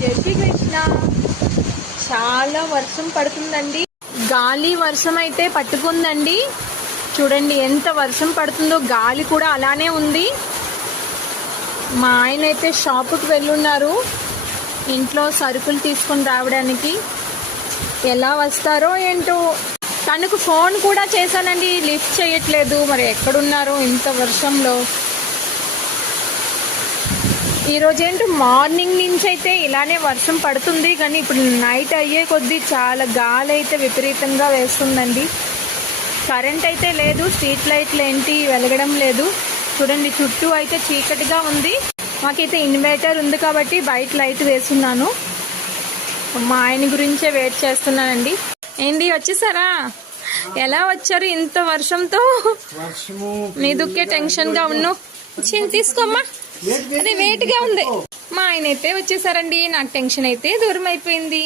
జై శ్రీ కృష్ణ. చాలా వర్షం పడుతుందండి. గాలి వర్షం అయితే పట్టుకుందండి. చూడండి ఎంత వర్షం పడుతుందో. గాలి కూడా అలానే ఉంది. మా ఆయన అయితే షాపుకి వెళ్ళున్నారు ఇంట్లో సరుకులు తీసుకొని రావడానికి. ఎలా వస్తారో ఏంటో. తనకు ఫోన్ కూడా చేశానండి, లిఫ్ట్ చేయట్లేదు. మరి ఎక్కడున్నారో ఇంత వర్షంలో. ఈరోజు ఏంటో మార్నింగ్ నుంచి అయితే ఇలానే వర్షం పడుతుంది, కానీ ఇప్పుడు నైట్ అయ్యే కొద్దీ చాలా గాలి అయితే విపరీతంగా వేస్తుందండి. కరెంట్ అయితే లేదు, స్ట్రీట్ లైట్లు ఏంటి వెలగడం లేదు. చూడండి చుట్టూ అయితే చీకటిగా ఉంది. మాకైతే ఇన్వర్టర్ ఉంది కాబట్టి బయట లైట్ వేస్తున్నాను. మా ఆయన గురించే వెయిట్ చేస్తున్నానండి. ఏంటి వచ్చేసారా? ఎలా వచ్చారు ఇంత వర్షంతో? నీ దుక్కే టెన్షన్ గా ఉన్నావు. తీసుకోమ్మా, అదే వెయిట్ గా ఉంది. మా ఆయన అయితే వచ్చేసారండి. నాకు టెన్షన్ అయితే దూరం అయిపోయింది.